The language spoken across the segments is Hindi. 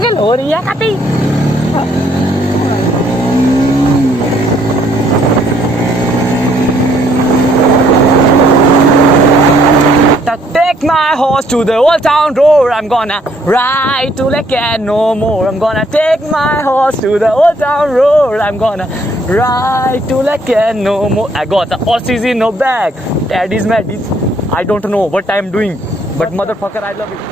पागल हो रही है कटी। Take my horse to the old town road. I'm gonna ride till I can no more. I'm gonna take my horse to the old town road. I'm gonna ride till I can no more. I got the horses in no bag. Daddy's mad. I don't know what I'm doing, but motherfucker, I love it.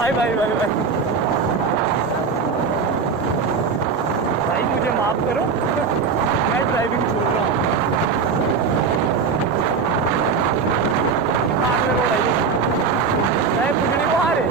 भाई भाई भाई भाई भाई मुझे माफ करो, मैं ड्राइविंग छोड़ रहा हूँ। मैं पुगने को आ रहे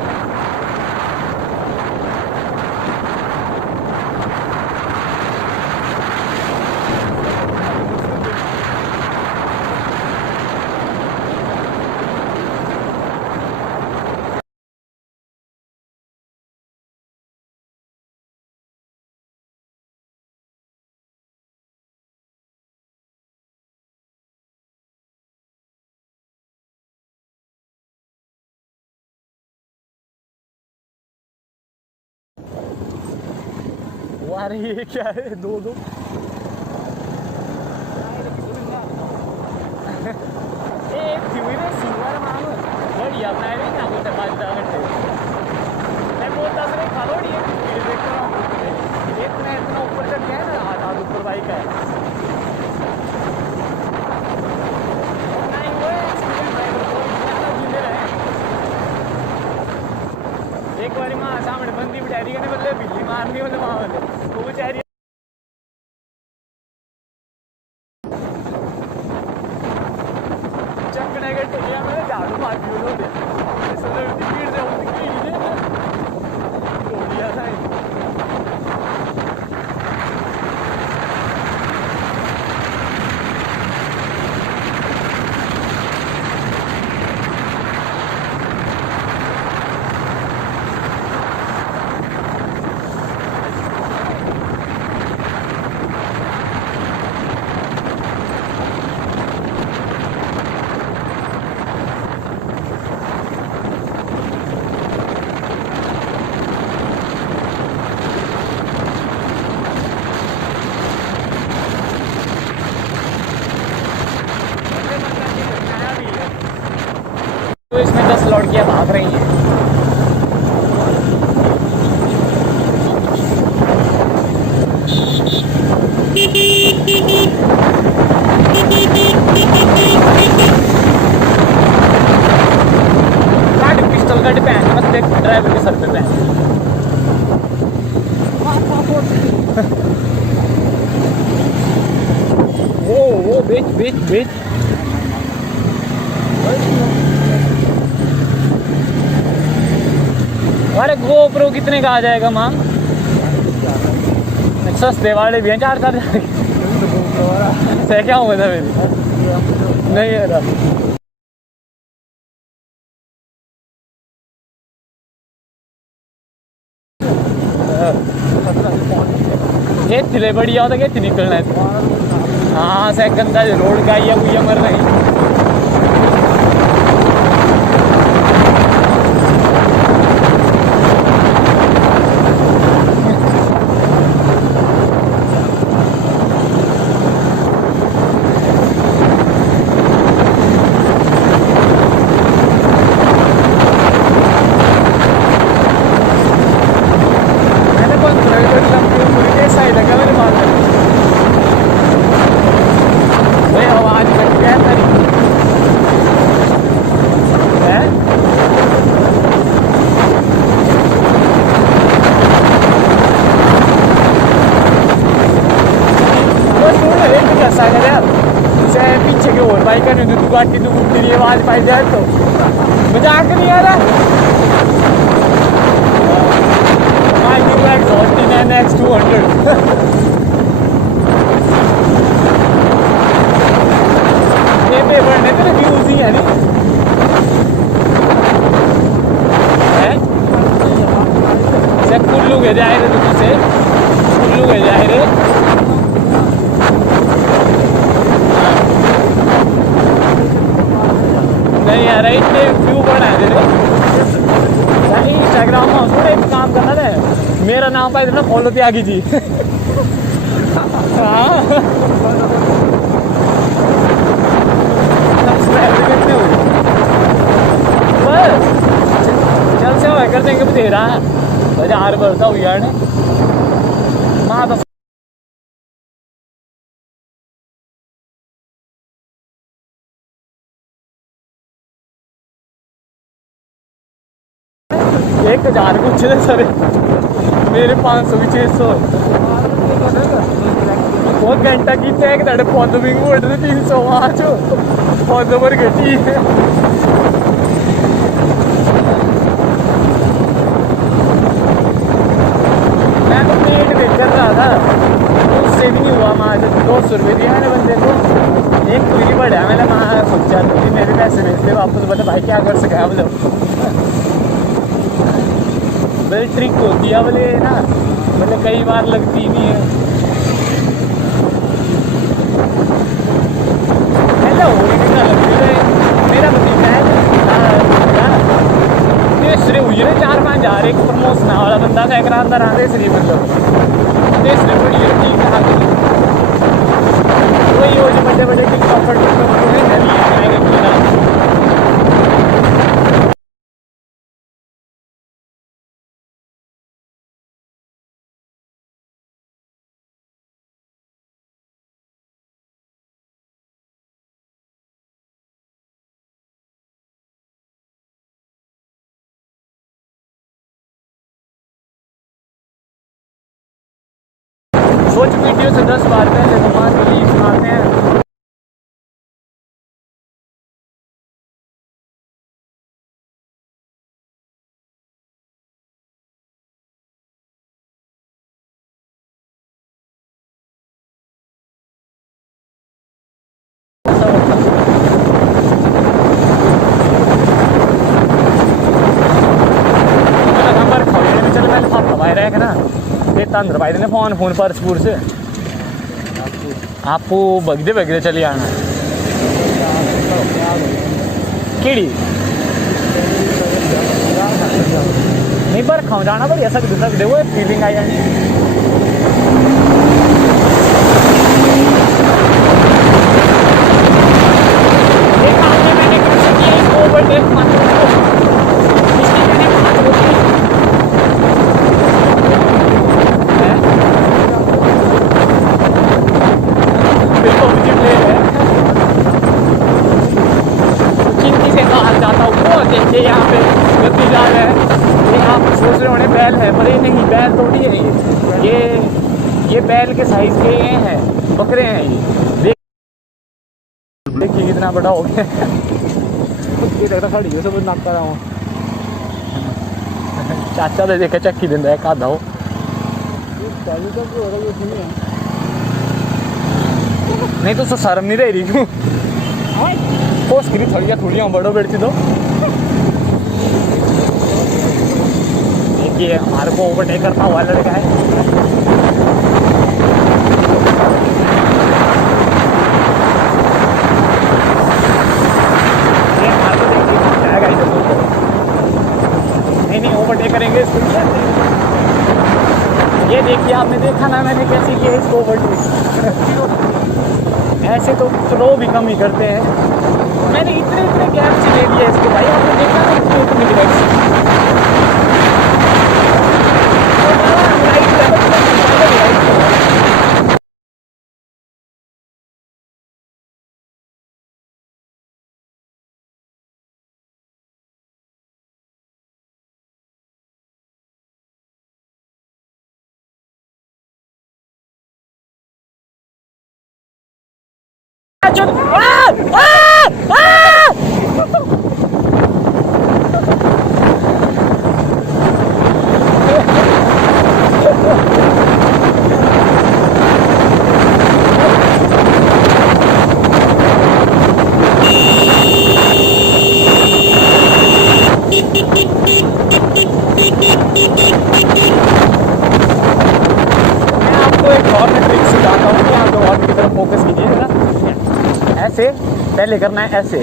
वो आ रही है क्या है दो दो एक फिर सिल्वर मांग बढ़िया अपना है ना कोई समाज का घंटे मैं बोलता मेरे खालोड़ी है फिर देखो इतना इतना ऊपर चढ़ गया ना हाथ हाथ ऊपर बाइक है नहीं वो ड्राइवर रहे एक बार मां सामने बंदी बिचारी ने बदले बिल्ली मारनी मतलब वहां वाले वो बेचारी चंगने के टिकिया में झाड़ू मार दियो लोग भीड़ से दिया था तो इसमें 10 लड़कियां भाग रही हैं। पिस्टल का पहन मत देख ड्राइवर के सर पे पहन वो बेच बेच बेच अरे GoPro कितने का आ जाएगा मां? सस्ते वाले भी हैं 4,000 से क्या हुआ था मेरी नहीं है ना ये थिले बढ़िया होता क्या निकलना है हाँ सेकंड का रोड का या भैया मर रही आवाज बुगाटी तू तेरी आवाज पाई जाए तो मजाक नहीं आ रहा। My new exhaust in NX 200। ये पेपर ने तेरे व्यूज ही है नहीं है से कुल्लू के जाए रे तुझसे कुल्लू के जाए रे। नहीं यार इतने व्यू बढ़ा है तेरे इंस्टाग्राम में थोड़ा एक काम करना है मेरा नाम पाए ना फॉलो त्यागी जी। हाँ कितने हुए बस चल से हो कर देंगे तेरा 1000 बढ़ता हुई यार ने माँ तो एक 1000 कुछ सर मेरे 500 भी 600 वो घंटा की एक तड़े फॉलोइंग बोल रहे 300 आज फॉलोवर घटी है। मैं तो पेट देख कर रहा था उससे भी नहीं हुआ माँ 200 रुपये दिया मैंने बंदे को एक पूरी बढ़ा मैंने माँ सोचा तो मेरे पैसे भेजते वापस बता भाई क्या कर सके अब बड़ी ट्रिक होती है बोले ना मतलब कई बार लगती नहीं है। ऐसा हो ही नहीं लगती है मेरा भतीजा है श्री हुई ना 4-5 एक प्रमोशन वाला बंदा था एक अंदर आते श्री मतलब श्री बड़ी ठीक ठाक वही हो जो बड़े बड़े टिकटॉकर सोच वीडियो से 10 बार पहले तो मान ली सुनाते हैं। तंद्र भाई ने फोन पर स्कूल से आपको बगदे चली आना कीड़ी नहीं पर खाओ जाना पर ऐसा सकते वो फीलिंग आई जानी मैंने कैसे किया इसको ओवरटेक देखिए यहाँ पे गति जा रहा है ये आप सोच रहे होने बैल है पर ये नहीं बैल थोड़ी है ये बैल के साइज के ये हैं बकरे हैं ये देखिए कितना बड़ा हो गया ये लग रहा खड़ी है सब नापता रहा हूँ चाचा तो देखे चक्की देंदा है कादा हो नहीं तो शर्म नहीं रह रही क्यों पोस्ट करी थोड़ी बड़ो बैठती तो देखिए हमारे को ओवरटेक करता हुआ लड़का है ये हमारे को देखिए जाएगा ही नहीं ओवरटेक करेंगे इसको ये देखिए आपने देखा ना मैंने कैसे किया इसको ओवरटेक ऐसे तो स्लो भी कम ही करते हैं मैंने इतने गैप से ले लिया इसको भाई आपने देखा ना इतने गैप से ऐसे पहले करना है, ऐसे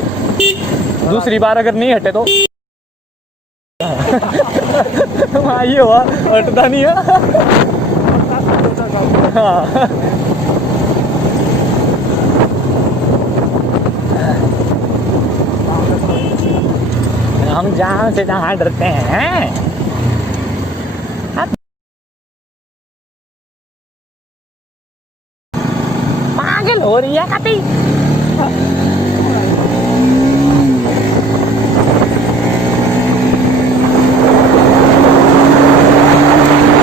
दूसरी बार अगर नहीं हटे तो हाँ ये हुआ, हटता नहीं है। हाँ हम जहाँ से जहाँ डरते हैं पागल हो रही है कभी।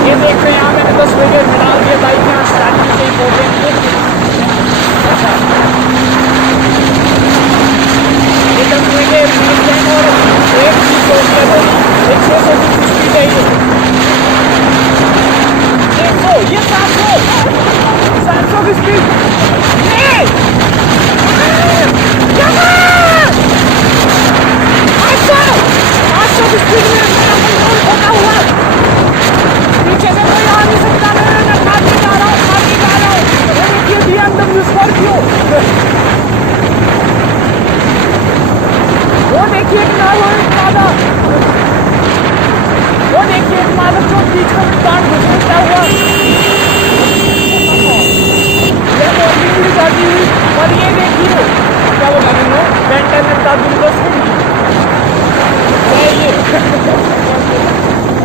ये देख रहे हैं यहाँ मैंने 10 विकेट डाल दिए बाइक यहाँ स्टार्टिंग से ही ये 10 विकेट और एक चीज हो गया तो 600 की स्पीड है ये 700 की स्पीड। पीछे से कोई आ नहीं सकता, मैं भागने जा रहा हूँ। देखिए BMW स्कॉर्पियो, वो देखिए एक नाला, वो देखिए एक मालक जो बीच में कान घुसता हुआ, जाती हुई। और ये देखिए क्या बोला मैंने, बेंटन का बिल्कुल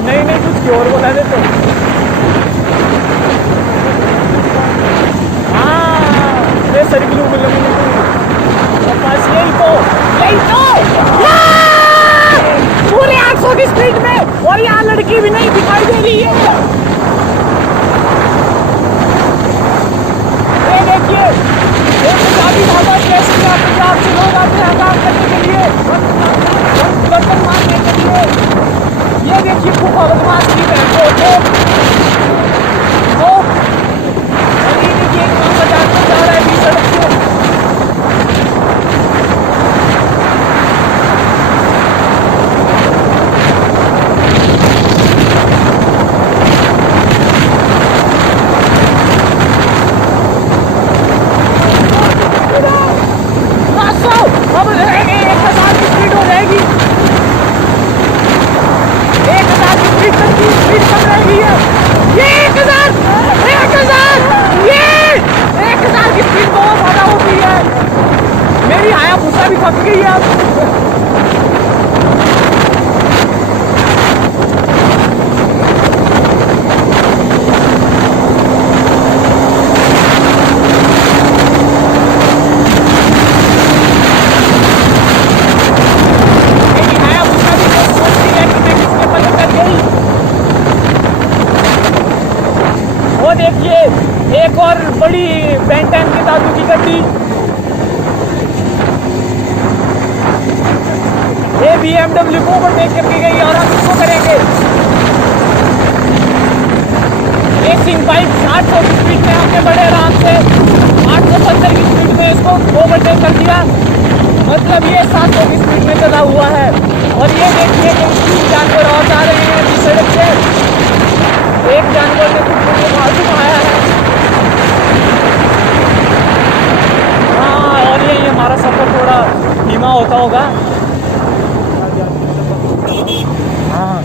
नहीं कुछ और बोला दे तो। हाँ ये सर्किल बस यही तो पूरे 800 की स्पीड में, और यहाँ लड़की भी नहीं दिखाई दे रही है। ये देखिए काफी ज्यादा कैसे पंजाब से लोग आते हैं काम करने के लिए, बर्तन मारने के लिए। ये देखिए फूफा बदमाश की है ये देखिए एक मामला जानकर जा रहा है बीच सड़क से। अब 1000 की स्पीड हो जाएगी, 1000 की स्पीड तक की स्पीड कम रहेगी है। ये 1000 की स्पीड बहुत ज्यादा होती है। मेरी हायाबुसा भी थक गई है अब। देखिए एक और बड़ी बेंटन की दादू की गड्डी, ये BMW को ओवरटेक करके गई और हम इसको करेंगे। रेसिंग बाइक 800 की स्पीड में हमने बड़े आराम से 870 की स्पीड में इसको ओवरटेक कर दिया, मतलब ये 700 की स्पीड में चला हुआ है। और ये देखिए कि जानवर और जा रहे हैं इस सड़क से। एक जानवर ने खुद को मार चुकाया है। हाँ और ये हमारा सफर थोड़ा धीमा होता होगा। हाँ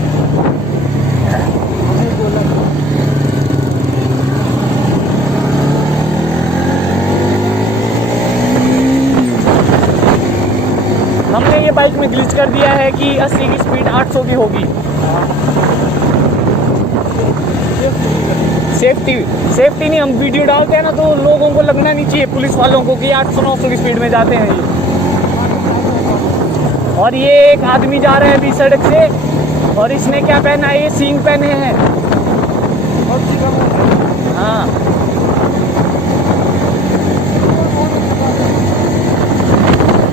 हमने ये बाइक में ग्लिच कर दिया है कि 80 की स्पीड 800 की होगी। सेफ्टी नहीं, हम वीडियो डालते हैं ना तो लोगों को लगना नहीं चाहिए, पुलिस वालों को, कि 800-900 की स्पीड में जाते हैं ये। और ये एक आदमी जा रहा है बीच सड़क से और इसने क्या पहना है, ये सींग पहने हैं। हाँ।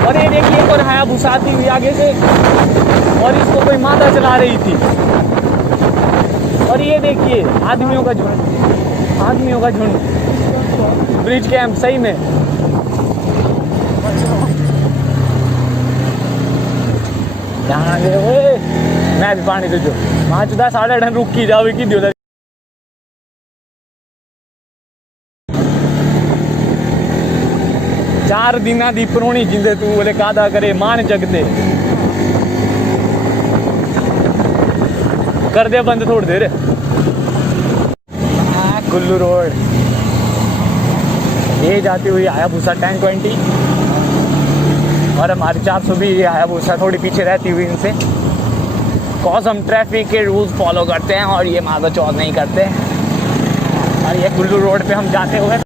और ये देखिए और हायाबुसा आती हुई आगे से, और इसको कोई माता चला रही थी। और ये देखिए आदमियों का झुंड, आदमियों का झुंड। ब्रिज कैंप सही में। यहाँ गए हुए मैच पानी तो जो वहाँ चुदा 8:30 रुक की जाओ की दियो। 4 दिना दी पुरानी जिंदे तू बोले कादा करे मान जगते कर दे बंद थोड़ी देर। कुल्लू रोड ये जाती हुई हायाबुसा 1020 और हमारी 400 भी हायाबुसा थोड़ी पीछे रहती हुई इनसे, कॉज हम ट्रैफिक के रूल्स फॉलो करते हैं और ये मादा चौथ नहीं करते। और ये कुल्लू रोड पे हम जाते हुए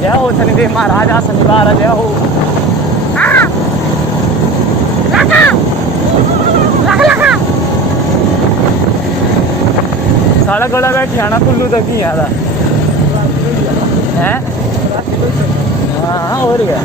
जय हो शनिदेव महाराजा शनिवार जय हो। साढ़ा गड़ा बैठी आना कुल्लू तक ही याद है। हाँ और क्या।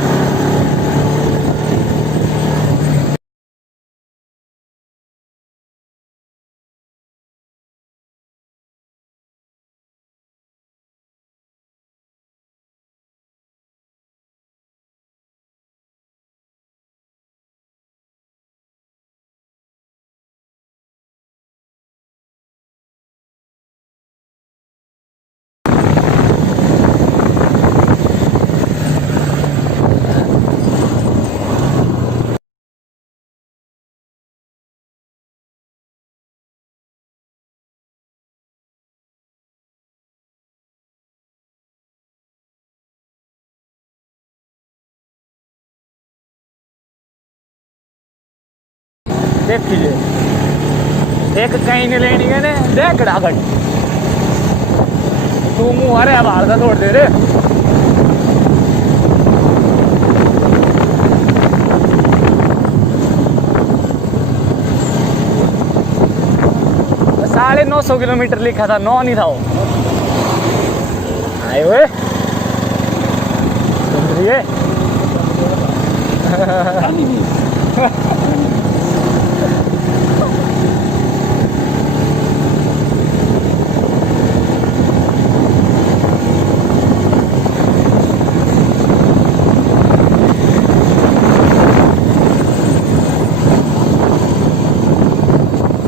देख लीजिए एक कहीं नहीं लेनी है ने देख खड़ाखट तू मुँह हरे बाहर का छोड़ दे रे। साढ़े 900 किलोमीटर लिखा था, 9 नहीं था वो। आए हुए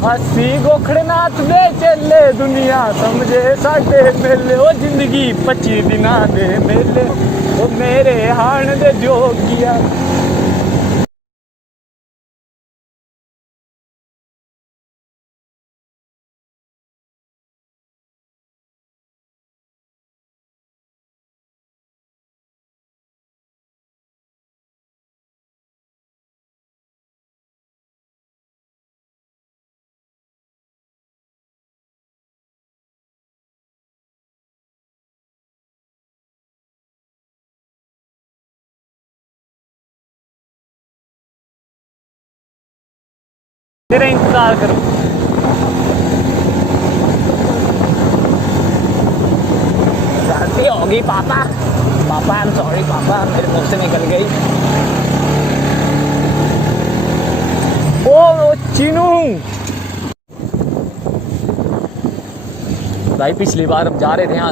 हसी गोखड़े नाथ दे चले दुनिया समझे साडे मेले ओ जिंदगी 25 दिना दे मेले ओ मेरे हाण दे जोगिया। तेरा इंतजार करूं। गलती होगी पापा, पापा आई एम सॉरी पापा, मेरे मुंह से निकल गई। ओ चीनू भाई पिछली बार हम जा रहे थे यहाँ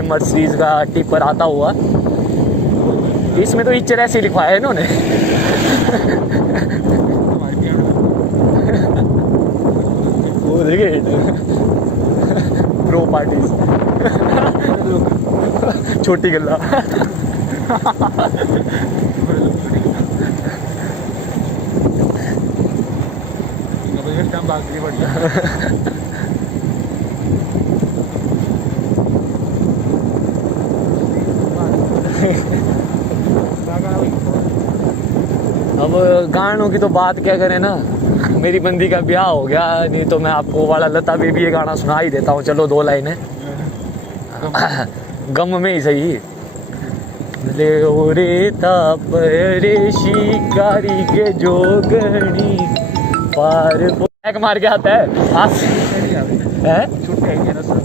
ये मर्सिडीज का टिपर आता हुआ। इसमें तो इच्चर ऐसे लिखवाया है इन्होंने। वो देखिए प्रो पार्टीज छोटी गल्ला। अब गानों की तो बात क्या करें ना, मेरी बंदी का ब्याह हो गया, नहीं तो मैं आपको वाला लता बेबी ये गाना सुना ही देता हूँ। चलो 2 लाइनें गम में ही सही। ले रे तापरे शिकारी के जोगणी पार मार के आता है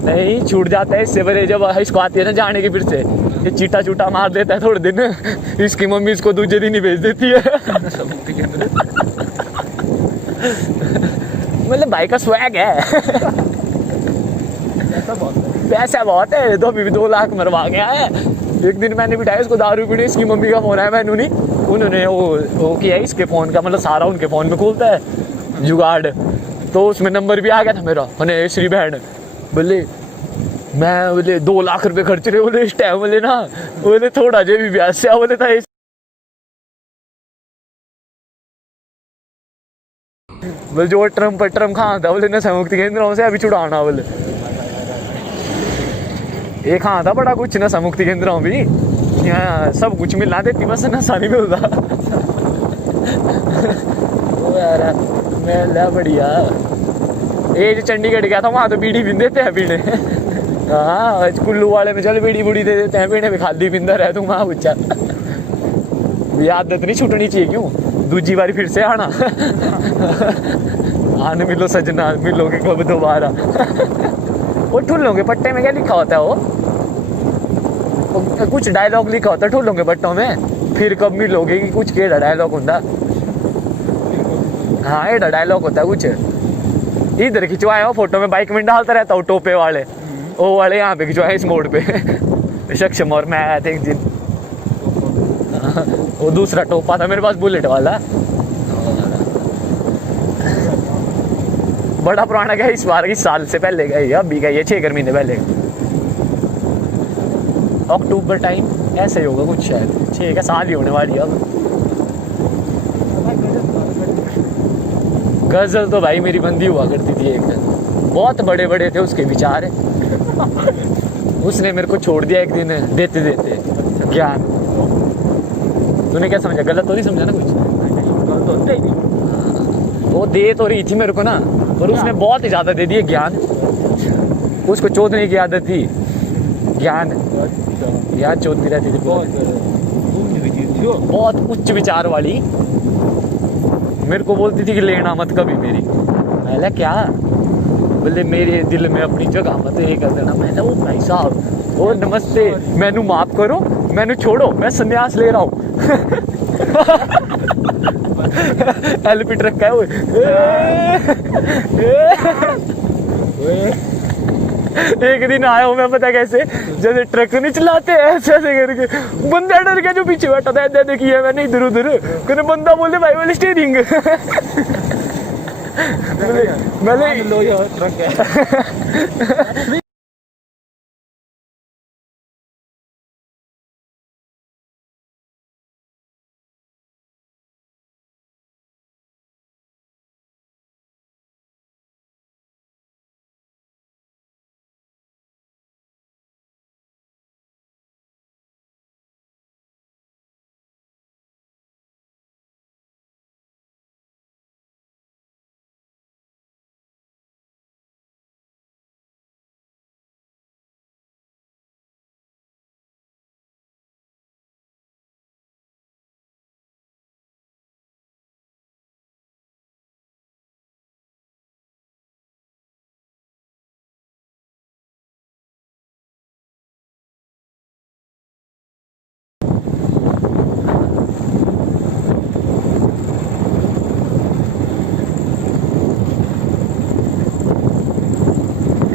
नहीं छूट जाता है इससे बड़े। जब इसको आती है ना जाने की फिर से ये चीटा चूटा मार देता है थोड़े दिन, इसकी मम्मी इसको दूसरे दिन ही भेज देती है। मतलब भाई का स्वैग है। पैसा बहुत है, तो अभी भी 2 लाख मरवा गया है। एक दिन मैंने बिठाया इसको दारू पीने, इसकी मम्मी का फोन आया, मैंने उन्होंने वो किया इसके फोन का, मतलब सारा उनके फोन में खुलता है जुगाड़, तो उसमें नंबर भी आ गया था मेरा। मैंने श्री बहन बोले मैं बोले 2 लाख रुपए खर्च रहे बोले इस टाइम, बोले ना बोले थोड़ा जो भी ब्याज से बोले था बोले जो ट्रम पर ट्रम खा था बोले नशा मुक्ति केंद्रों से अभी छुड़ाना बोले। ये खा था बड़ा कुछ नशा मुक्ति केंद्रों भी, यहाँ सब कुछ मिला देती बस नशा नहीं मिलता। यार मैं बढ़िया ये जो चंडीगढ़ गया था वहाँ तो बीड़ी पीन देते हैं पीने। हाँ कुल्लू वाले में चल बीड़ी बूढ़ी दे देते हैं पीने में, खाली पींदा रह तू वहाँ बच्चा। ये आदत नहीं छूटनी चाहिए क्यों, दूसरी बारी फिर से आना। आने मिलो सजना मिलोगे कब दोबारा। वो ठुल्लों के पट्टे में क्या लिखा होता है वो कुछ डायलॉग लिखा होता है ठुल्लों के पट्टों में, फिर कब मिलोगे कि कुछ केड़ा डायलॉग होता। हाँ एड़ा डायलॉग होता है कुछ। इधर खिंचवाया फोटो में बाइक में डालता रहता हूँ टोपे वाले, वो वाले यहाँ पे खिंचवाए इस मोड़ पे। सक्षम और मैं आया था एक दिन, वो दूसरा टोपा था मेरे पास बुलेट वाला, बड़ा पुराना गया, इस बार इस साल से पहले गया, अभी गई है 6 महीने पहले, अक्टूबर टाइम ऐसे ही होगा कुछ शायद, 6 का साल ही होने वाली है अब। गजल तो भाई मेरी बंदी हुआ करती थी एक दिन, बहुत बड़े बड़े थे उसके विचार। उसने मेरे को छोड़ दिया एक दिन देते देते ज्ञान। तूने क्या समझा, गलत तो नहीं समझा ना कुछ? वो दे तो रही थी मेरे को ना, पर उसने बहुत ही ज्यादा दे दिए ज्ञान। उसको चोदने की आदत थी, ज्ञान याद चोदती रहती थी बहुत उच्च विचार वाली। मेरे को बोलती थी कि लेना मत कभी मेरी। मैंने क्या बोले मेरे दिल में अपनी जगह मत ये कर देना। मैंने वो भाई साहब ओ नमस्ते, मैनू माफ करो, मैनू छोड़ो, मैं संन्यास ले रहा हूँ। एलपी ट्रक का एक दिन आया हूँ मैं, पता कैसे, जैसे ट्रक नहीं चलाते ऐसे ऐसे करके, बंदा डर गया जो पीछे बैठा था, ऐसे ऐसे किया मैंने इधर उधर, कहने बंदा बोले भाई वाले स्टीयरिंग। मैंने लो ये ट्रक है।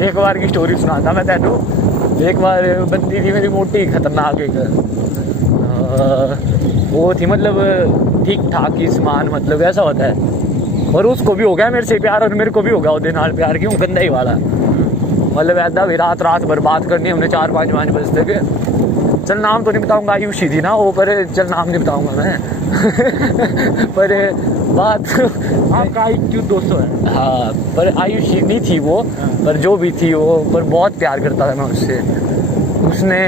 एक बार की स्टोरी सुनाता मैं तेनू। एक बार बंदी थी मेरी मोटी खतरनाक एक, वो थी मतलब ठीक ठाक ही समान, मतलब ऐसा होता है। और उसको भी हो गया मेरे से प्यार और मेरे को भी हो गया उसके नाल प्यार, क्यों गंदा ही वाला, मतलब ऐसा भी रात रात बर्बाद करनी हमने 4-5 बजे तक। चल नाम तो नहीं बताऊंगा, आयुषी थी ना वो, पर चल नाम नहीं बताऊंगा मैं पर बात आपका IQ 200 है। हाँ, पर आयुषी नहीं थी वो, पर जो भी थी वो, पर बहुत प्यार करता था मैं उससे। उसने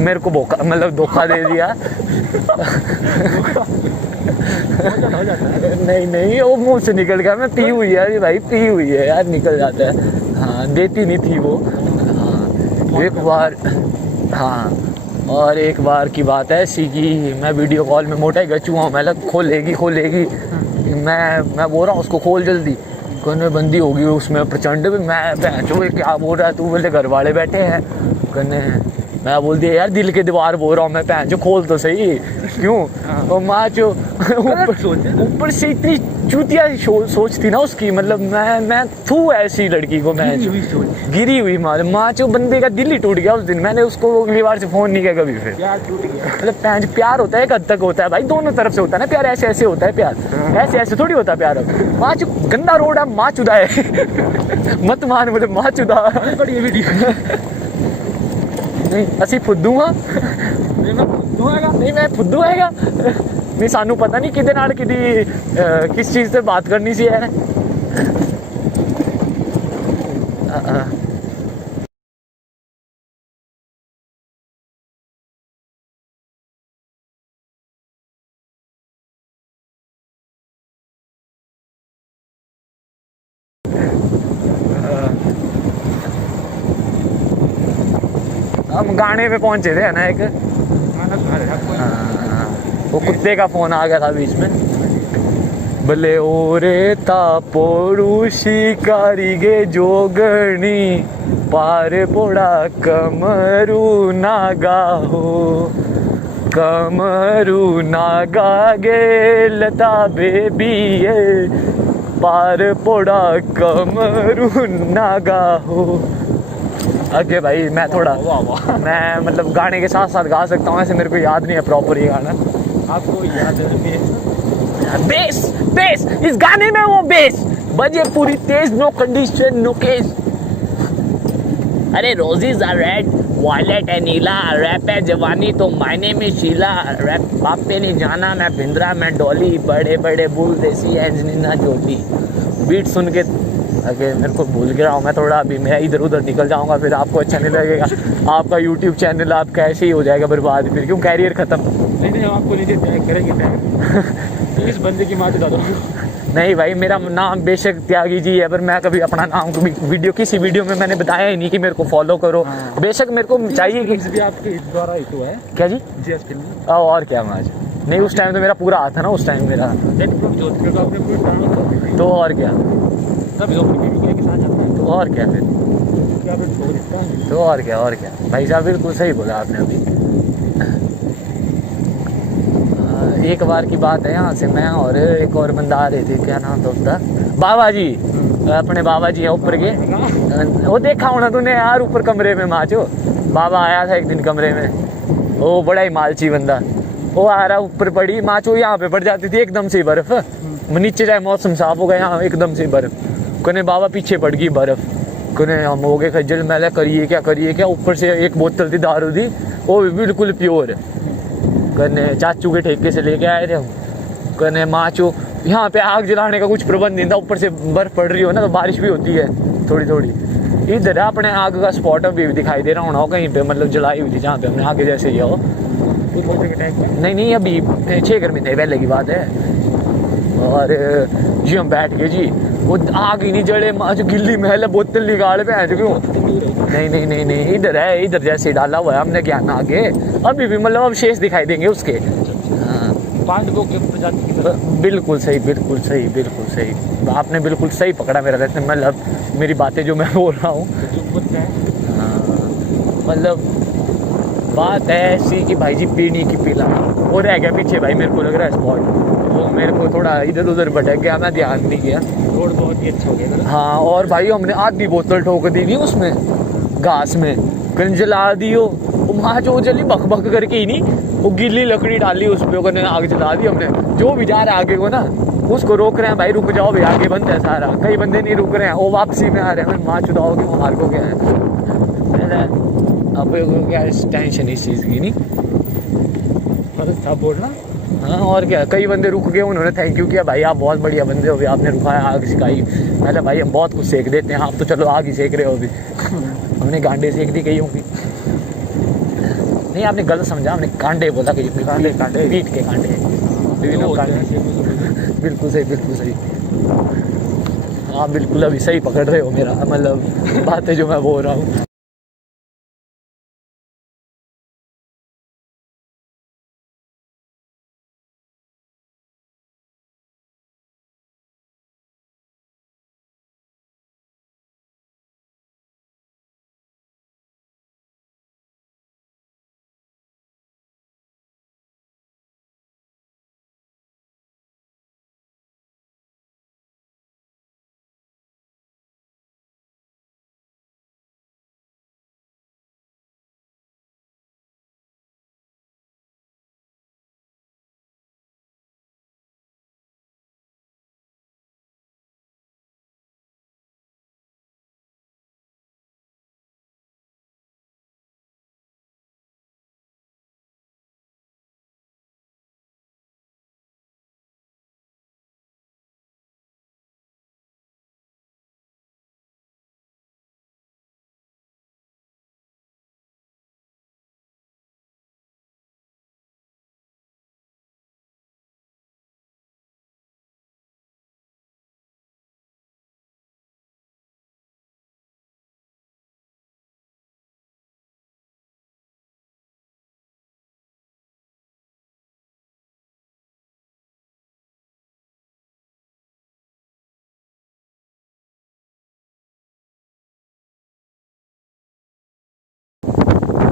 मेरे को मतलब धोखा दे दिया नहीं नहीं, वो मुंह से निकल गया, मैं पी हुई है अरे भाई, पी हुई है यार, निकल जाता है। हाँ, देती नहीं थी वो। हाँ एक बार, हाँ और एक बार की बात है ऐसी कि मैं वीडियो कॉल में मोटा ही गचुआ हूँ, मैं लग खोलेगी मैं बोल रहा हूँ उसको खोल जल्दी, कहने बंदी होगी उसमें प्रचंड, मैं जो क्या बोल रहा है तू, बोले घर वाले बैठे हैं, कहने मैं बोल दिया यार दिल के दीवार बोल रहा हूँ मैं, जो खोल तो सही, क्यों और माँ जो ऊपर से इतनी चूतिया सोच थी ना उसकी, मतलब मैं थू ऐसी लड़की को, मैं गिरी हुई माँ जो बंदे का दिल ही टूट गया उस दिन। मैंने उसको अगली बार से फोन नहीं किया कभी फिर। प्यार टूट गया, मतलब प्यार होता है एक हद तक होता है भाई, दोनों तरफ से होता है ना प्यार, ऐसे ऐसे होता है प्यार, ऐसे ऐसे थोड़ी होता है प्यार। माँ जो गंदा रोड है, माँ चुदा है मत मान बोले माँ चुदा वीडियो नहीं असी फुद्दू हाँ नहीं मैं फुद्दू हैगा नहीं, सानू पता नहीं किदे नाल किस चीज से बात करनी सी है। हम गाने पे पहुंचे थे ना एक, वो कुत्ते का फोन आ गया था बीच में, भले ओरे तापोड़ू शिकारीगे जोगणी पार पोड़ा कमरू नागा हो, कमरू नागा गे लता बेबी पार पोड़ा कमरू नागा हो। ओके भाई मैं थोड़ा मैं मतलब गाने के साथ साथ गा सकता हूँ, ऐसे मेरे को याद नहीं है प्रॉपर ये गाना। आपको याद है बेस बेस इस गाने में, वो बेस बजे पूरी तेज, नो कंडीशन नो केस। अरे रोजेज आर रेड वायलेट है नीला, रैप है जवानी तो मायने में शीला, रैप बाप पे नहीं जाना मैं भिंद्रा मैं डॉली, बड़े बड़े बुल देसी एंजलिना जोली। बीट सुन के अगर मेरे को भूल गया हूँ मैं थोड़ा, अभी मैं इधर उधर निकल जाऊंगा फिर आपको अच्छा नहीं लगेगा, आपका यूट्यूब चैनल आपका ऐसे ही हो जाएगा बर्बाद, फिर क्यों कैरियर खत्म। नहीं हम आपको नीचे टैग करेंगे टैग इस बंदे की माँ चुदा दो। नहीं भाई मेरा नाम बेशक त्यागी जी है, पर मैं कभी अपना नाम वीडियो किसी वीडियो में मैंने बताया ही नहीं कि मेरे को फॉलो करो। बेशक मेरे को चाहिए कि आपके द्वारा ही तो है क्या जी और क्या आज नहीं, उस टाइम तो मेरा पूरा आता ना, उस टाइम मेरा तो और क्या, तो और क्या फिर, तो और क्या भाई साहब बिल्कुल सही बोला आपने अभी। एक बार की बात है, यहाँ से मैं और एक और बंदा आ रहे थे, क्या नाम था उसका, बाबा जी, अपने बाबा जी हैं ऊपर के, वो देखा होना तूने यार ऊपर कमरे में माचो, बाबा आया था एक दिन कमरे में, वो बड़ा ही मालची बंदा, वो आ रहा ऊपर पड़ी माचो, यहाँ पे पड़ जाती थी एकदम से बर्फ, नीचे चाहे मौसम साफ हो गया यहाँ एकदम से बर्फ, कने बाबा पीछे पड़ गई बर्फ, कने हम हो गए खज्जल, मैंने करिए क्या, ऊपर से एक बोतल थी दारू थी, वो भी बिल्कुल प्योर, कने चाचू के ठेके से लेके आए थे हम, कने माचो यहाँ पे आग जलाने का कुछ प्रबंध नहीं था, ऊपर से बर्फ पड़ रही हो ना तो बारिश भी होती है थोड़ी थोड़ी। इधर अपने आग का स्पॉट अभी भी दिखाई दे रहा होना हो कहीं पे, मतलब जलाई हुई थी जहाँ पे हमने आगे जैसे ही हो, नहीं अभी 6 घर में थे पहले की बात है, और जी हम बैठ गए जी, वो आग ही नहीं जले, जो गिल्ली महल बोतल निकाल पे क्यों, नहीं इधर है, इधर जैसे डाला हुआ है हमने ज्ञान आगे, अभी भी मतलब अब शेष दिखाई देंगे उसके। हाँ पांडवों के प्रजाति की तरह। बिल्कुल सही आपने बिल्कुल सही पकड़ा मेरा, वैसे मतलब मेरी बातें जो मैं बोल रहा हूँ, मतलब बात है ऐसी कि भाई जी पीनी की पीला, वो रह गया पीछे भाई, मेरे को लग रहा है स्पॉट, वो मेरे को थोड़ा इधर उधर भटक गया, मैं ध्यान नहीं किया, रोड बहुत ही अच्छा हो गया। हाँ और भाई हमने आधी बोतल ठोक दी थी उसमें घास में, कहीं जला दियो, वो वहाँ जो जली बक बक करके ही नहीं, वो गीली लकड़ी डाली उस पे, कने आग जला दी हमने। जो भी जा रहा है आगे को ना, उसको रोक रहे हैं, भाई रुक जाओ भाई आगे बंद है सारा। कई बंदे नहीं रुक रहे हैं, वो वापसी में आ रहे हैं, माँ चुदाओगे वो मार को गया है। अब क्या टेंशन इस चीज़ की नहीं। फर्क था बोलना। हाँ और क्या, कई बंदे रुक गए, उन्होंने थैंक यू किया, भाई आप बहुत बढ़िया बंदे हो, भी आपने रुकाया, आग सिखाई। पहले भाई हम बहुत कुछ सेक देते हैं, आप तो चलो आग ही सेक रहे हो अभी। हमने गांडे सेक दी कईयों की। नहीं आपने गलत समझा, हमने कांडे बोला, कहीं कांडे, कांडे। पीठ के कांडे। बिल्कुल सही, बिल्कुल सही। आप बिल्कुल अभी सही पकड़ रहे हो मेरा मतलब बातें जो मैं बोल रहा हूँ।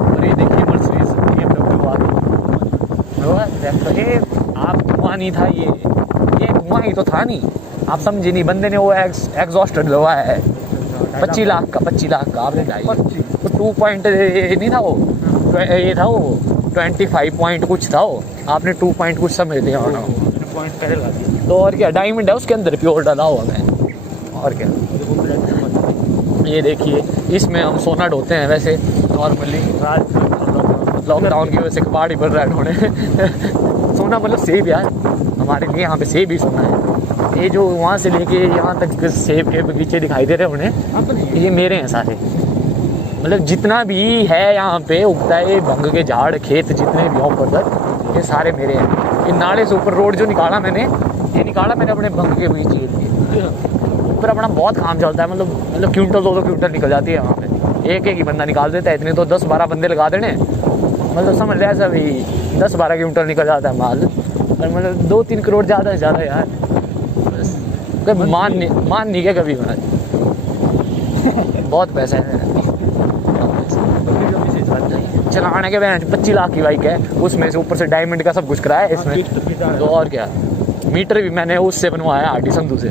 और ये देखिए मर्सिडीज BMW आ गई। आप धुआं नहीं था ये धुआं ही तो था नहीं, आप समझे नहीं। बंदे ने वो एग्जॉस्ट लगवाया है 25 लाख का, 25 लाख का आपने ढाई। तो 2 पॉइंट नहीं था वो, ये था वो 25 पॉइंट कुछ था वो, आपने 2 पॉइंट कुछ समझ लिया होना। पॉइंट पहले लगा दिया। तो और क्या, डायमंड है उसके अंदर प्योर डाला हुआ है। और क्या, ये देखिए इसमें हम सोना ढोते हैं वैसे नॉर्मली। लॉकडाउन की वजह से कबाड़ ही बढ़ रहा है ढोने। सोना मतलब सेब यार, हमारे लिए यहाँ पे सेब ही सोना है। ये जो वहाँ से लेके यहाँ तक सेब के बगीचे दिखाई दे रहे हैं उन्हें, ये मेरे हैं सारे। मतलब जितना भी है यहाँ पे उगता है, ये भंग के झाड़ खेत जितने भी हों ऊपर, ये सारे मेरे हैं। ये नाले से ऊपर रोड जो निकाला मैंने, ये निकाला मैंने अपने भंग के बगीचे के ऊपर। अपना बहुत काम चलता है, मतलब क्विंटल 2-2 क्विंटल निकल जाती है यहाँ पे। एक ही बंदा निकाल देता है, इतने तो 10-12 बंदे लगा देने, मतलब समझ लिया ऐसा भी 10-12 क्विंटल निकल जाता है माल। और मतलब 2-3 करोड़ ज़्यादा से ज़्यादा यार, बस कभी मान नहीं गया कभी मैं। बहुत पैसा है चलाने के। 25 लाख की बाइक है, उसमें से ऊपर से डायमंड का सब कुछ कराया है इसमें। तो और क्या, मीटर भी मैंने उससे बनवाया आरडी संधू से।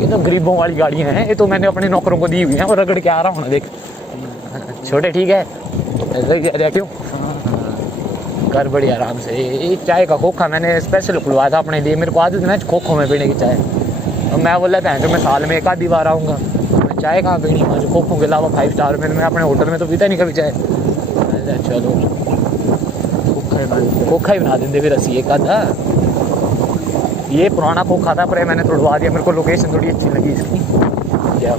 ये तो गरीबों वाली गाड़ियां हैं, ये तो मैंने अपने नौकरों को दी हुई हैं और रगड़ के आ रहा हूँ ना देख। छोटे ठीक है ऐसा क्यों कर बड़ी आराम से। एक चाय का खोखा मैंने स्पेशल खुलवाया था अपने लिए, मेरे को आदत है ना खोखों में पीने की चाय। और मैं बोला था मैं साल में 1 आधी बार आऊँगा, मैं चाय कहाँ पीनी, मुझे खोखों के अलावा 5 स्टार में मैं अपने होटल में तो पीता नहीं कभी चाय। चलो खोखा ही बना देंगे फिर असी एक आधा। ये पुराना खोखा था पर मैंने तोड़वा दिया, मेरे को लोकेशन थोड़ी अच्छी लगी इसकी। क्या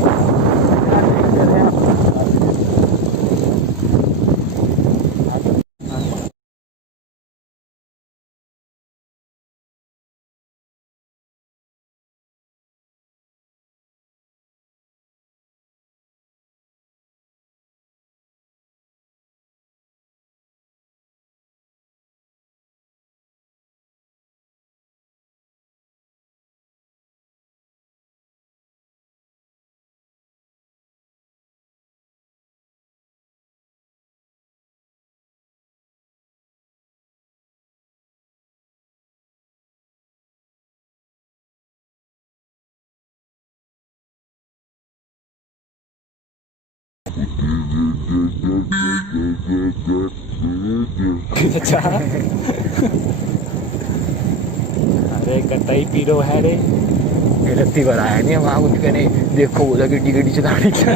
अच्छा अरे कतई पीरो है रे रत्ती पर आया नहीं वहाँ कुछ कहने देखो बोला कि टिकट चलाने क्या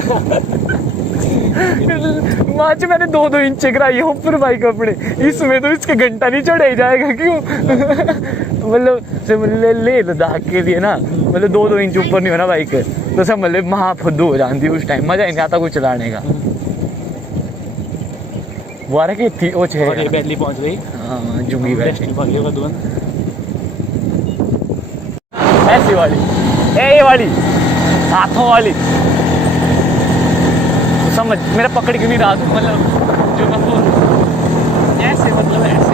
वहाँ से मैंने 2-2 इंच कराई ऊपर बाइक अपने इसमें तो इसके घंटा नहीं चढ़ा ही जाएगा क्यों मतलब से ले लद्दाख के लिए ना मतलब 2-2 इंच ऊपर नहीं होना बाइक तो सब मतलब महा फुद्दू हो जाती उस टाइम मजा ही नहीं आता कुछ चलाने का वो आ रहा कि थी वो और ये बैटली पहुंच गई हाँ जुंगी बैटली भाग्य का दुआ ऐसी वाली ये वाली हाथों वाली तो समझ मेरा पकड़ के नहीं रहा तू मतलब जो मैं बोल ऐसे मतलब ऐसे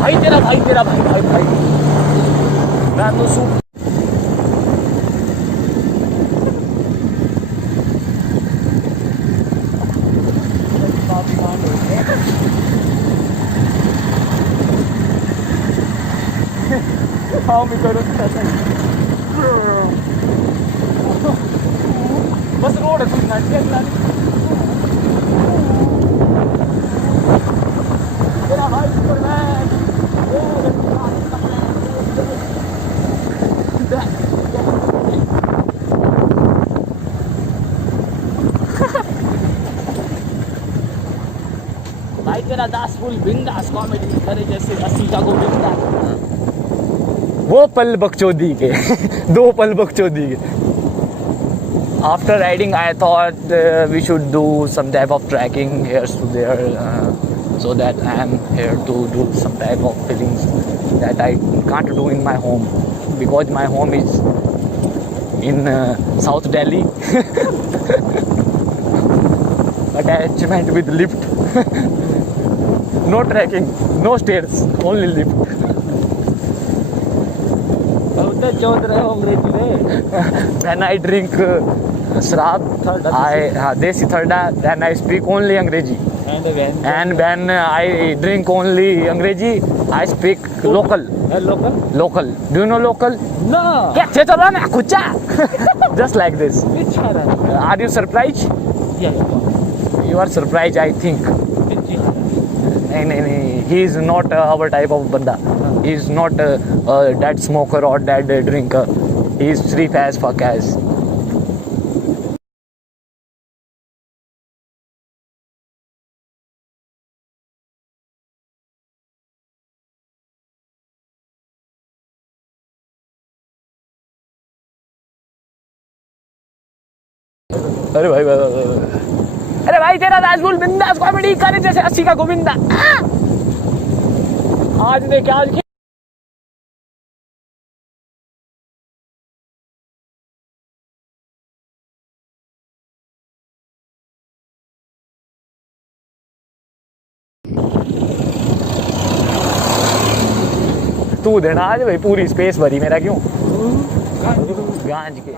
भाई तेरा भाई मैं तो सू हाँ मैं करूँ बस रोड है तुम नाट्य तेरा भाई सुपरमैन भाई तेरा दास फुल बिंदास कॉमेडी करे जैसे अस्सी का गोविंदा वो पल बकचोदी के 2 पल बकचोदी के After riding, I thought we should do some type of trekking here to there, so that I am here to do some type of feelings that I can't do in my home because my home is in South Delhi. Attachment with lift, no trekking, no stairs, only lift. बहुत चौध रहे हो अंग्रेजी में When I drink शराब, देसी थर्डा, then I speak only अंग्रेजी. And when I drink only अंग्रेजी, I speak local. Local. Do you know local? No. कैसे चला ना कुचा? Just like this. Are you surprised? Yeah. You are surprised, I think. नहीं. He is not our type of बंदा. He is not that smoker or that drinker. He is street as fuck as. अरे भाई तेरा राजबुल बिंदास कॉमेडी करे जैसे 80 का गोविंदा आज देख आज तू देना आज भाई पूरी स्पेस भरी मेरा क्यों गांज के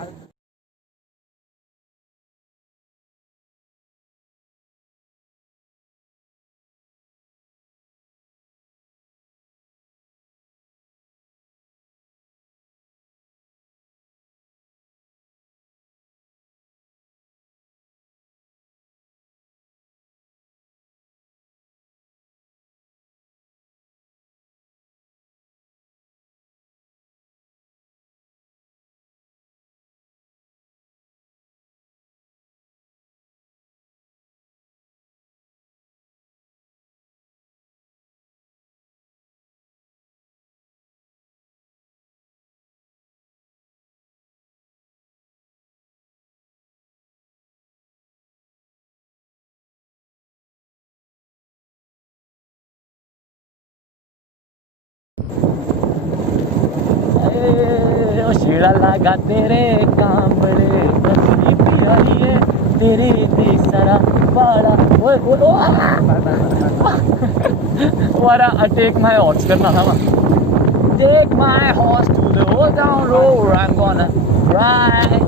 शीड़ा लगा तेरे कामड़े बसी पियाइए तेरे तीसरा बड़ा वारा टेक माय हॉर्स करना था take my horse to the old town road I am gonna ride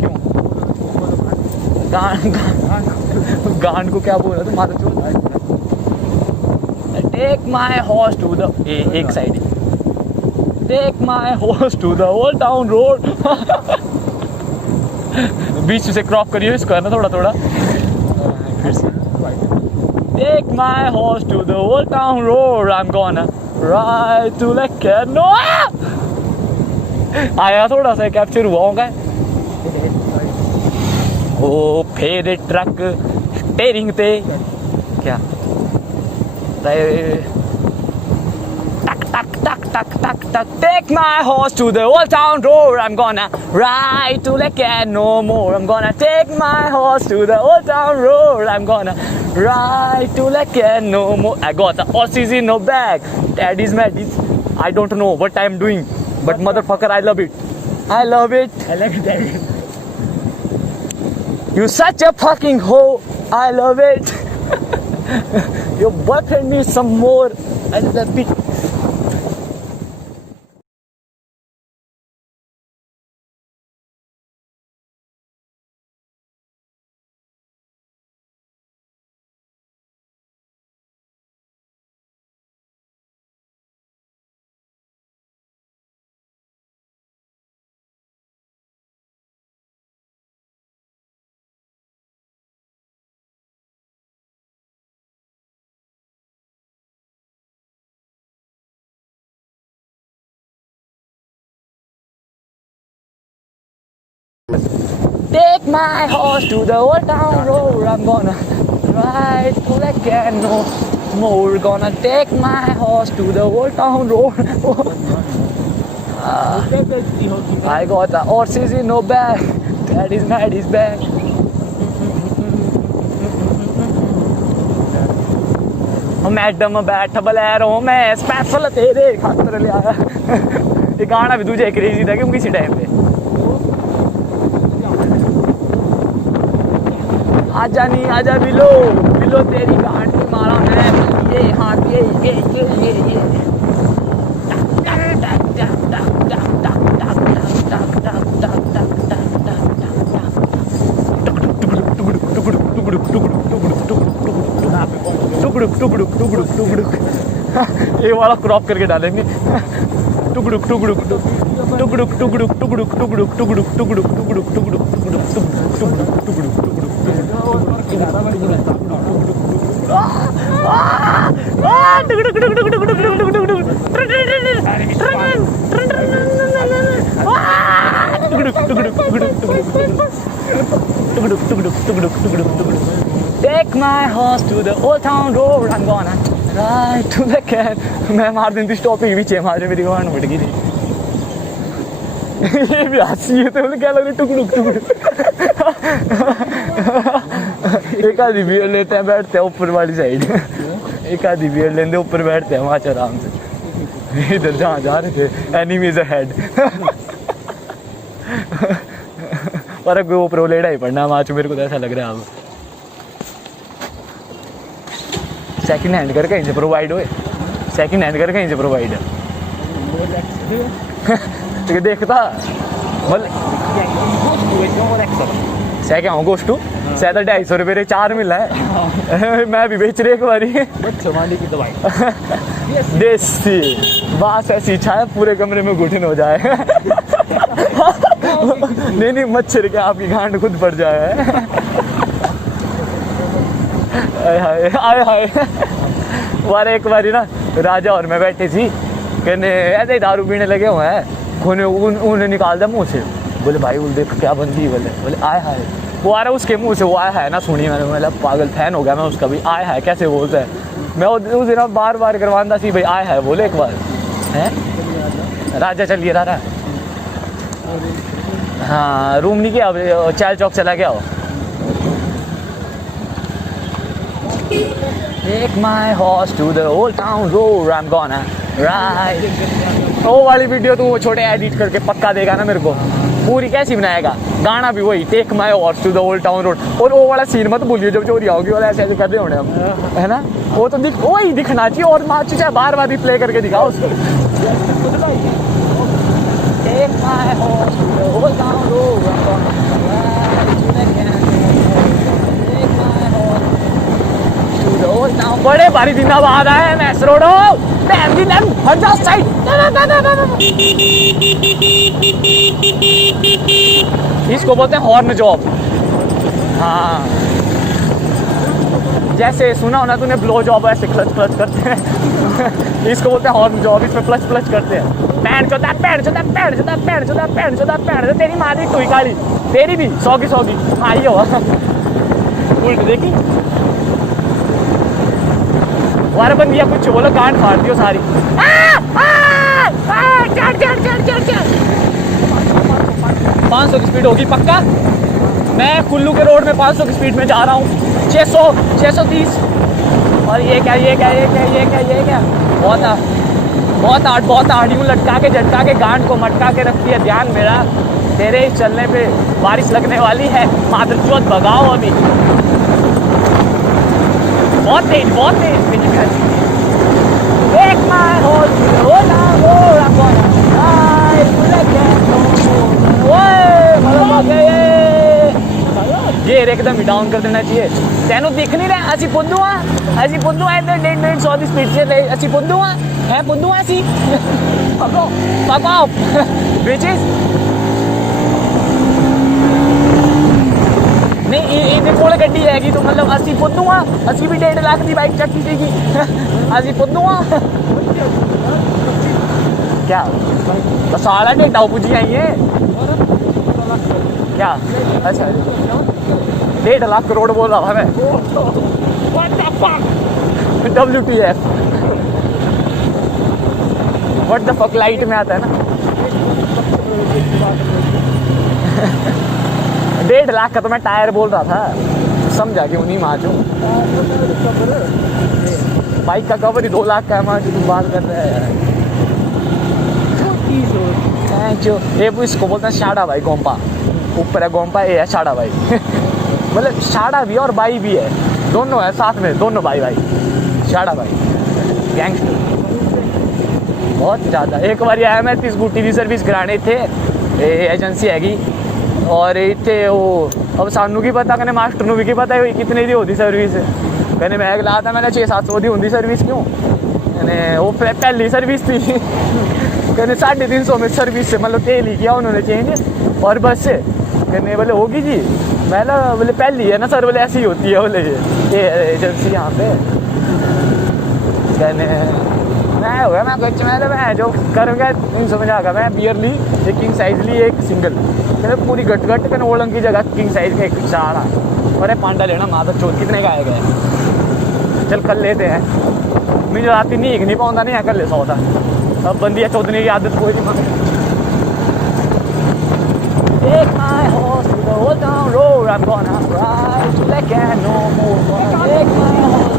क्यों गान को क्या बोल रहा था माता चोट take my horse to the एक side Take my horse to the old town road. बीच से क्रॉप करिए इसको है ना थोड़ा Take my horse to the old town road. I'm gonna ride to the cano. आया थोड़ा सा कैप्चर हुआ होगा। ओ फेरे ट्रक स्टेरिंग पे क्या tuck, tuck, tuck. Take my horse to the old town road. I'm gonna ride to the can no more. I'm gonna take my horse to the old town road. I'm gonna ride to the can no more. I got the horses in no bag. Daddy's mad. I don't know what I'm doing, but motherfucker, I love it. I love it. I like that. You such a fucking hoe. I love it. Your boyfriend needs some more. I love it. Take my horse to the old town road. I'm gonna ride to the can no more. Gonna take my horse to the old town road. I got the horses in no bag. Daddy's mad, he's back. Madam बैठ बलैरो मैं स्पेशल तेरे खातर ले आया। ये गाना भी तुझे क्रेजी था क्यों किसी टाइम पे आजा नहीं आजा बिलो बिलो तेरी गांड में मारा है ये हाँ ये ये वाला क्रॉप करके डालेंगे टुकड़ुक टुकड़ुक टुकड़ुक टुकड़ुक टुकड़ुक टुकड़ुक टुकड़ुक टुकड़ुक टुकड़ुक टुकड़ुक Take my horse to the old town road. I'm gonna ride to the can. मैं मार दूँ इस टॉपिक पीछे मारे मेरी गांड फट गई थी। ये भी हंसी है तो क्या लग रहा है टुकड़ुक टुकड़ुक। एक आधी बियर लेते हैं बैठते हैं ऊपर वाली साइड। एक आधी बियर लेते ऊपर बैठते हैं वहाँ आराम से। इधर जहाँ जा रहे थे एनिमीज अहेड। पर कोई ऊपर लेड़ा ही पड़ना वहाँ मेरे को तो ऐसा लग रहा है अब सेकंड हैंड कर कहीं से प्रोवाइड होए सेकंड हैंड कर कहीं से प्रोवाइड है तो देखता क्या हूँ गोश्तू शायद 250 रुपये रे 4 मिला है मैं भी बेच रही एक बारी की दवाई देसी बास ऐसी इच्छा है पूरे कमरे में घुटन हो जाए नहीं मच्छर के आपकी गांड खुद पड़ जाए आए हाय वारे एक बारी ना राजा और मैं बैठे थी कहने ऐसे ही दारू पीने लगे हुए हैं उन्हें निकाल दिया मुँह से बोले भाई बोल देख क्या बनती बोले आए हाय वो आ रहा उसके मुँह से वो आया है ना सुनिए मैंने मतलब पागल फैन हो गया मैं उसका भी आया है कैसे बोलता है मैं उस दिन बार करवाता सी भाई आया है बोले एक बार है राजा चलिए रहा हाँ रूम नहीं किया चाल चौक चला गया हो Take my horse to the old town road. I'm gonna ride. वो वाली वीडियो तू छोटे एडिट करके पक्का देगा ना मेरे को पूरी कैसी बनाएगा गाना भी वही Take my horse to the old town road और वो वाला सीन मत भूलिए जब चोरी आओगी वाला ऐसे कर रहे होने हम है ना वो तो वही दिखना चाहिए और माचू चाहे बार भी प्ले करके दिखाओ उसको Take my horse to the old town road. I'm gonna ride to the can. Take my horse to the old town. बड़े भारी दिन बाद आए मैस रोडो मैम दी मैम हट जाओ साइड इसको बोलते हैं हॉर्न जॉब हाँ जैसे सुना होना तूने ब्लो जॉब ऐसे क्लच क्लच करते हैं इसको बोलते हैं हॉर्न जॉब, इसमें क्लच क्लच करते हैं। पैंट चोदा पैंट चोदा पैंट चोदा पैंट चोदा पैंट चोदा पैंट चोदा, तेरी माँ दी टुई काली, तेरी भी सौगी सौगी आई हो उल्ट देखी वारा बन गया कुछ बोलो गांड फाड़ दियो सारी। चढ़ चढ़ चढ़ चढ़ चढ़ 500 की स्पीड होगी पक्का। मैं कुल्लू के रोड में 500 की स्पीड में जा रहा हूँ। 600 630 और ये क्या ये क्या ये क्या ये क्या ये क्या बहुत आड़ यूँ लटका के झटका के गांड को मटका के रखती है। ध्यान मेरा तेरे इस चलने पे बारिश लगने वाली है। मादरचोद भगाओ अभी, बहुत तेज Take my horse to the old town road, I'm gonna ride to the ghetto. ओए गियर एकदम ही डाउन कर देना चाहिए। तेनू दिख नहीं रहा असी पुद्दू हाँ, असी पुद्दू है इधर 150 की स्पीड से असी पुद्दू हाँ, है पुद्दू हाँ असी पकाओ bitches। नहीं ये कोल गड्डी हैगी तो मतलब असी पुद्दू हाँ, असी भी 1.5 लाख की बाइक चक्की थी असी पुद्दू हाँ क्या तो सारा डेटा पुजी आई है क्या। अच्छा 1.5 लाख करोड़ बोल रहा था मैं। WTF what the fuck light में आता है ना। 1.5 लाख का तो मैं टायर बोल रहा था, समझा क्यों नहीं माँ जो बाइक का कवर ही 2 लाख का है माँ जो तुम बात कर रहे हैं जो ये इसको बोलते हैं शाड़ा भाई। गोम्पा ऊपर है गोम्पा, ये है शाड़ा भाई मतलब शाड़ा भी और बाई भी है, दोनों है साथ में, दोनों भाई भाई शाड़ा भाई गैंगस्टर बहुत ज़्यादा। एक बार आया मैं स्कूटी की सर्विस कराने थे एजेंसी हैगी और इतने वो अब सानू की पता कहने मास्टर नू भी की पता है कितने दी होती सर्विस कहने मैं लाया था मैंने 600-700 दी होती सर्विस क्यों कहने वो पहली सर्विस थी कहने 350 में सर्विस से मतलब तेल ही किया उन्होंने चेंज और बस से कहने बोले होगी जी मैं ना बोले पहली है ना सर बोले ऐसी ही होती है बोले ये एजेंसी यहाँ पे कहने मैं हो गया मैं कुछ मैं जो करूँगा नहीं समझ आएगा। मैं बियर ली एक किंग साइज ली एक सिंगल कहने पूरी गट कहने ओलंग की जगह किंग साइज का एक चारा अरे पांडा लेना माता चोट कितने का आएगा चल कल लेते हैं। मुझे रात नहीं पाऊंगा नहीं कल ले 100 था अब बंदी चौधरी की आदत कोई नहीं मांग। Take my horse to the old town road, I'm gonna ride till I can no more. Gonna take my horse.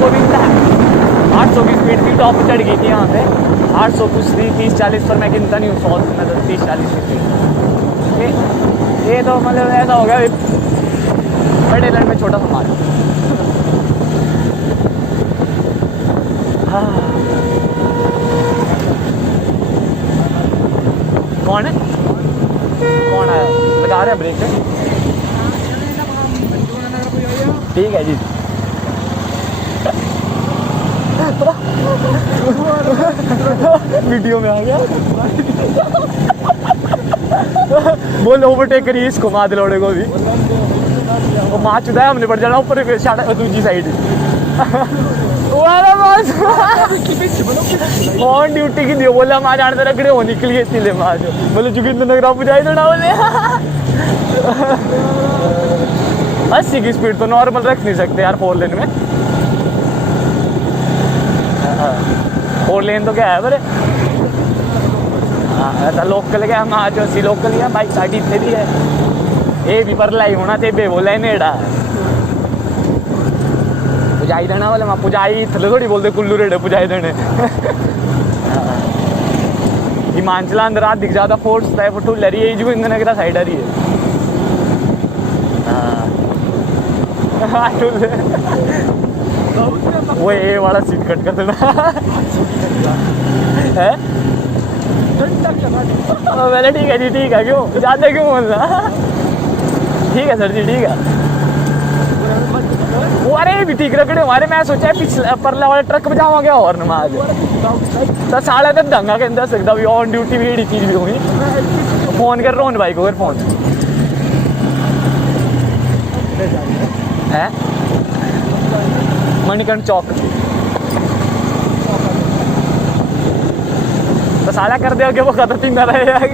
Govinda 800 की स्पीड थी टॉप चढ़ गई थी यहाँ पे 800 कुछ थी 30-40 पर मैं गिनता नहीं हूँ 100 मतलब 30-40 की स्पीड ये तो मतलब ऐसा हो गया बड़े लैंड में छोटा सा मार। हाँ कौन है कौन आया लगा रहे हैं ब्रेक पे ठीक है जी। वीडियो में आ गया बोल ओवरटेक करिए इसको माँ दिलौड़े को भी वो माँ चुदा है हमने बढ़ जाना ऊपर दूसरी साइड ऑन ड्यूटी की नहीं बोला माँ जानते रखड़े हो निकली इसलिए माँ जो बोले चुकी नगरा बुझाई देना बोले 80 की स्पीड तो नॉर्मल रख नहीं सकते यार 4 लेन में। 4 लेन तो क्या है बरे ऐसा लोकल क्या हम आज अस्सी लोकल ही है बाइक साइड इतने भी है ये भी पर लाई होना थे बे बोला नेड़ा पुजाई देना वाले माँ पुजाई थले थोड़ी बोलते कुल्लू रेड़े पुजाई देने हिमाचल अंदर रात दिख जाता फोर्स है वो टूल रही है जो इंदन की साइड आ रही है वो ये वाला सीट कट कर देना है पहले ठीक है जी ठीक है क्यों ज़्यादा क्यों बोल रहा ठीक है सर जी, ठीक है। वो अरे भी ठीक रखड़े हमारे, मैं सोचा पिछला परला वाला ट्रक बजावा गया और नमाज तो साढ़े तक दंगा के अंदर सकता भी ऑन ड्यूटी भी चीज भी हुई। फोन कर रोहन भाई को, फिर फोन है मणिकर्ण चौक तो साला कर दे वो खतर पींदा रहे